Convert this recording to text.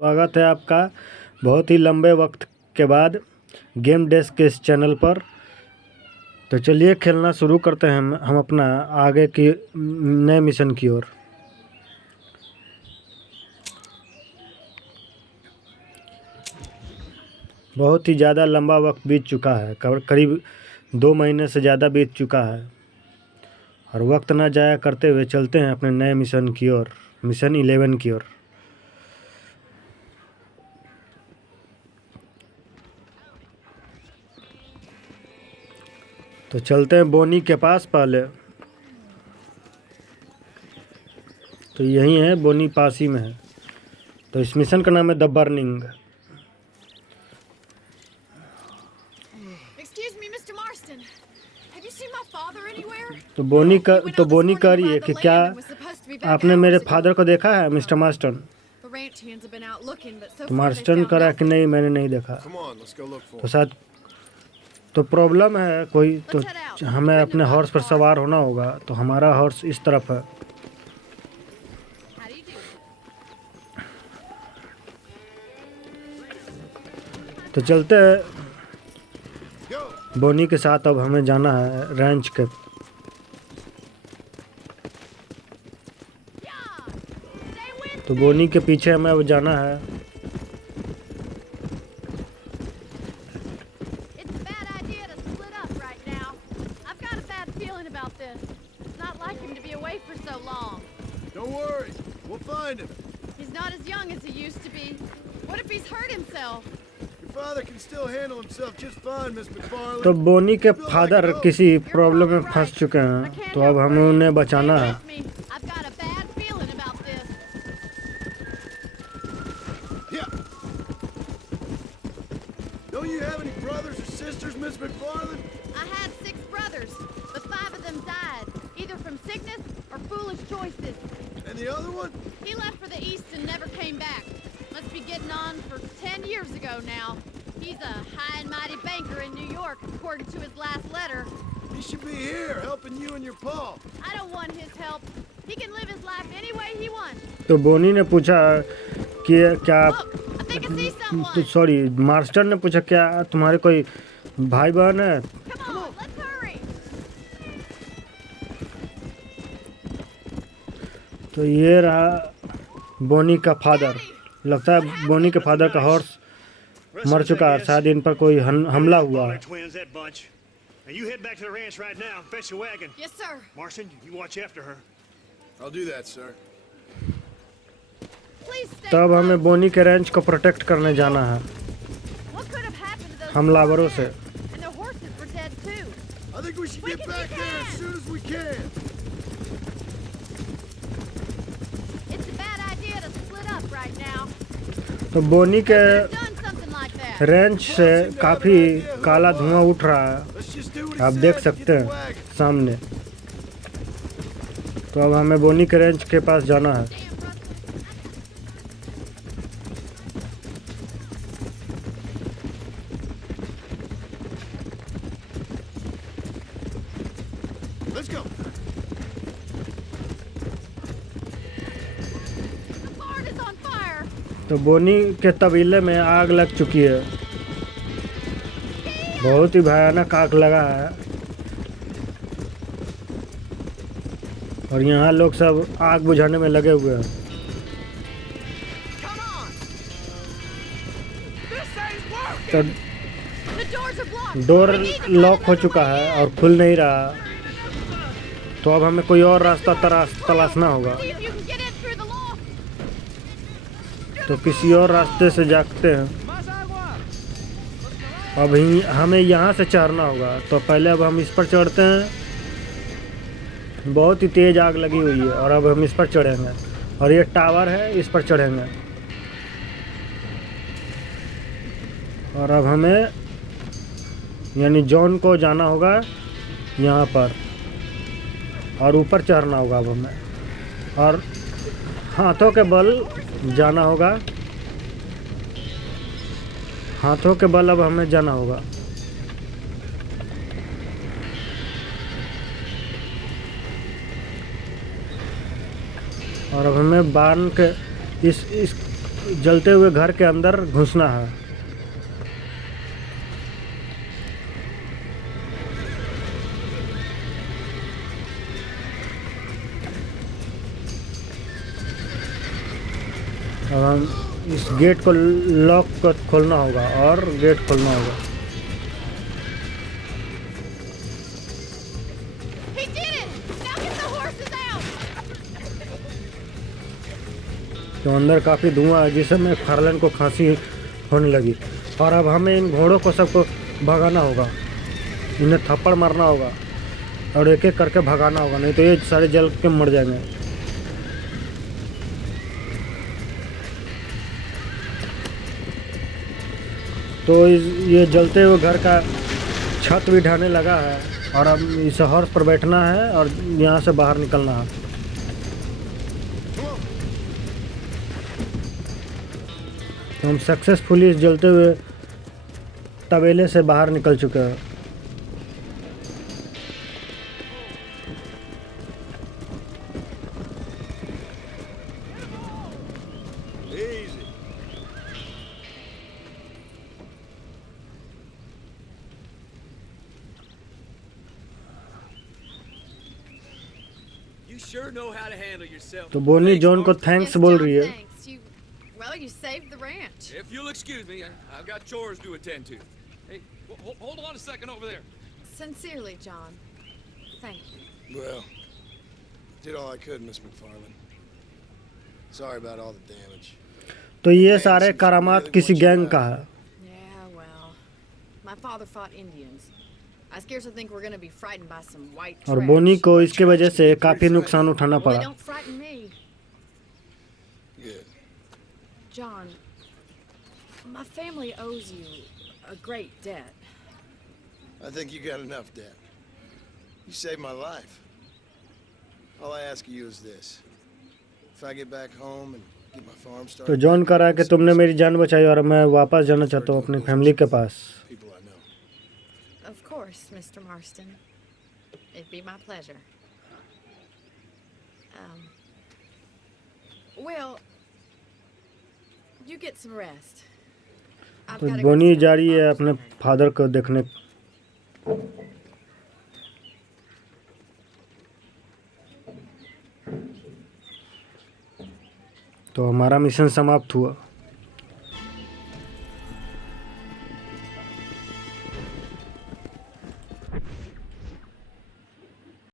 स्वागत है आपका बहुत ही लंबे वक्त के बाद गेम डेस्क के इस चैनल पर। तो चलिए खेलना शुरू करते हैं हम अपना आगे की नए मिशन की ओर। बहुत ही ज़्यादा लंबा वक्त बीत चुका है, करीब 2 महीने से ज़्यादा बीत चुका है और वक्त ना जाया करते हुए चलते हैं अपने नए मिशन की ओर, मिशन 11 की ओर। तो चलते हैं बोनी के पास पहले। तो यही है, बोनी पास ही में है। तो इस मिशन का नाम है द बर्निंग। तो बोनी कह रही है कि क्या आपने मेरे फादर को देखा है मिस्टर मार्स्टन? तो मार्स्टन कह रहा है कि नहीं, मैंने नहीं देखा। तो शायद तो प्रॉब्लम है कोई, तो हमें अपने हॉर्स पर सवार होना होगा। तो हमारा हॉर्स इस तरफ है। तो चलते हैं बोनी के साथ। अब हमें जाना है रैंच के। तो बोनी के पीछे हमें अब जाना है। Don't worry, we'll find him. He's not as young as he used to be. What if he's hurt himself? Your father can still handle himself just fine, Miss McFarland. तो बोनी के फादर किसी प्रॉब्लम में फंस चुके हैं, तो अब हमें उन्हें बचाना है। I've got a bad feeling about this. Yeah. Don't you have any brothers or sisters, Miss McFarland? I had 6 brothers, but 5 of them died, either from sickness or foolish choices. And the other one? He left for the east and never came back. Must be getting on for 10 years ago now. He's a high and mighty banker in New York, according to his last letter. He should be here, helping you and your pa. I don't want his help. He can live his life any way he wants. तो बोनी ने पूछा कि क्या Look, I think I see someone. तो sorry, master ने पूछा क्या तुम्हारे कोई भाई बहन है? Come on, let's hurry. तो ये रहा बोनी का फादर। लगता है बोनी के फादर का हॉर्स मर चुका है, शायद इन पर कोई हमला हुआ है। Yes, sir. Marston, you watch after her. I'll do that, sir. Please stay. तब हमें बोनी के रेंज को प्रोटेक्ट करने जाना है What could have happened to those हमलावरों poor से। men? And their horses were dead too. I think we should We get can back be there as back. soon as we can. It's a bad idea to split up right now. तो बोनी के I've done something like that. Range से काफ़ी काला धुआं उठ रहा है, Let's just do what he आप said देख and सकते get the हैं wagon. सामने। तो अब हमें बोनी के रेंज के पास जाना है। Damn, brother. Let's go. The barn is on fire. तो बोनी के तबीले में आग लग चुकी है, बहुत ही भयानक आग लगा है और यहाँ लोग सब आग बुझाने में लगे हुए हैं। Come on. This ain't working. तो The doors are blocked. Door We need to find lock हो another चुका way है in. और खुल नहीं रहा, तो अब हमें कोई और रास्ता तलाशना होगा। See if you can get in through the lock. तो किसी और रास्ते से जाते हैं। अब हमें यहाँ से चढ़ना होगा। तो पहले अब हम इस पर चढ़ते हैं। बहुत ही तेज़ आग लगी हुई है और अब हम इस पर चढ़ेंगे और ये टावर है, इस पर चढ़ेंगे। और अब हमें यानी जॉन को जाना होगा यहाँ पर और ऊपर चढ़ना होगा अब हमें, और हाथों के बल जाना होगा। हाथों के बल अब हमें जाना होगा। और अब हमें बार्न के इस जलते हुए घर के अंदर घुसना है। अब हम इस गेट को लॉक कर खोलना होगा और गेट खोलना होगा। He did it! Now get the horses out! तो अंदर काफ़ी धुआं है जिससे मैं फार्लन को खांसी होने लगी। और अब हमें इन घोड़ों को सबको भगाना होगा, इन्हें थप्पड़ मारना होगा और एक एक करके भगाना होगा, नहीं तो ये सारे जल के मर जाएंगे। तो ये जलते हुए घर का छत भी ढहने लगा है और अब इस हॉर्स पर बैठना है और यहाँ से बाहर निकलना है। तो हम सक्सेसफुली इस जलते हुए तबेले से बाहर निकल चुके हैं। Easy. You sure know how to handle yourself. तो बोनी जॉन को थैंक्स बोल रही है। Thanks. You saved the ranch. If you'll excuse me, I've got chores to attend to. Hey, hold on a second over there. Sincerely, John. Thank you. Well, did all I could, Miss McFarland. Sorry about all the damage. तो ये सारे करामात किसी gang का है। Yeah, well, my father fought Indians. I scarcely think we're going to be frightened by some white और trash. बोनी को इसके वजह से काफ़ी नुकसान उठाना Well, they पड़ा। don't frighten me. Good. John, my family owes you a great debt. I think you got enough debt. You saved my life. All I ask of you is this. If I get back home and get my farm started. तो John कह रहा है कि तुमने मेरी जान बचाई और मैं वापस जाना चाहता हूँ अपनी फैमिली के पास। People I know. Of course, Mr. Marston. It'd be my pleasure. Well, you get some rest. I've तो gotta go बोनी see जा my रही है father's अपने funeral. फादर को देखने। तो हमारा मिशन समाप्त हुआ।